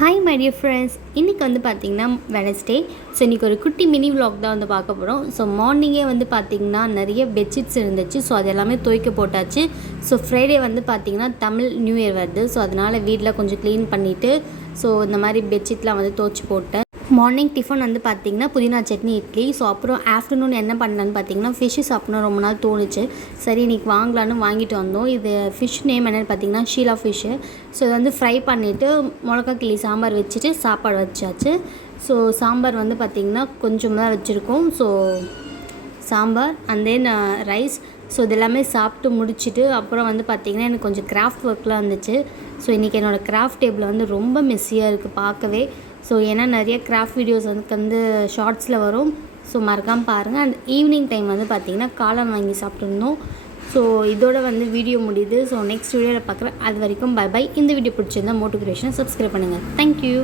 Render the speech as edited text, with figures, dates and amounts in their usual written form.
Hi my dear friends, இன்றைக்கி வந்து பார்த்திங்கன்னா வெனஸ்டே. ஸோ இன்றைக்கி ஒரு குட்டி மினி விலாக் தான் வந்து பார்க்க போகிறோம். ஸோ மார்னிங்கே வந்து பார்த்திங்கன்னா நிறைய பெட்ஷீட்ஸ் இருந்துச்சு. ஸோ அது எல்லாமே துவைக்க போட்டாச்சு. ஸோ ஃப்ரைடே வந்து பார்த்திங்கன்னா தமிழ் நியூ இயர் வருது. ஸோ அதனால் வீட்டில் கொஞ்சம் க்ளீன் பண்ணிவிட்டு ஸோ இந்த மாதிரி பெட்ஷீட்லாம் வந்து துவைச்சி போட்டேன். மார்னிங் டிஃபன் வந்து பார்த்திங்கன்னா புதினா சட்னி, இட்லி. ஸோ அப்புறம் ஆஃப்டர்நூன் என்ன பண்ணலான்னு பார்த்திங்கன்னா ஃபிஷ்ஷு சாப்பிட்ணும் ரொம்ப நாள் தோணுச்சு. சரி இன்றைக்கி வாங்கலான்னு வாங்கிட்டு வந்தோம். இது ஃபிஷ் நேம் என்னென்னு பார்த்திங்கன்னா ஷீலா ஃபிஷ்ஷு. ஸோ இதை வந்து ஃப்ரை பண்ணிவிட்டு மிளகா கிள்ளி சாம்பார் வச்சுட்டு சாப்பாடு வச்சாச்சு. ஸோ சாம்பார் வந்து பார்த்திங்கன்னா கொஞ்சம் தான் வச்சுருக்கோம். So sambar and then rice. So இது எல்லாமே சாப்பிட்டு முடிச்சுட்டு அப்புறம் வந்து பார்த்திங்கன்னா எனக்கு கொஞ்சம் கிராஃப்ட் ஒர்க்லாம் இருந்துச்சு. ஸோ இன்றைக்கி என்னோடய கிராஃப்ட் டேபிள் வந்து ரொம்ப மெஸ்ஸியாக இருக்குது பார்க்கவே. ஸோ ஏன்னா நிறைய கிராஃப்ட் வீடியோஸ் வந்து ஷார்ட்ஸில் வரும். ஸோ மறக்காமல் பாருங்கள். அண்ட் ஈவினிங் டைம் வந்து பார்த்திங்கன்னா காளான் வாங்கி சாப்பிட்டுருந்தோம். ஸோ இதோட வந்து வீடியோ முடியுது. ஸோ நெக்ஸ்ட் வீடியோவில் பார்க்குறேன். அது வரைக்கும் பை பை. இந்த வீடியோ பிடிச்சிருந்தா motucreations சப்ஸ்கிரைப் பண்ணுங்கள். தேங்க்யூ.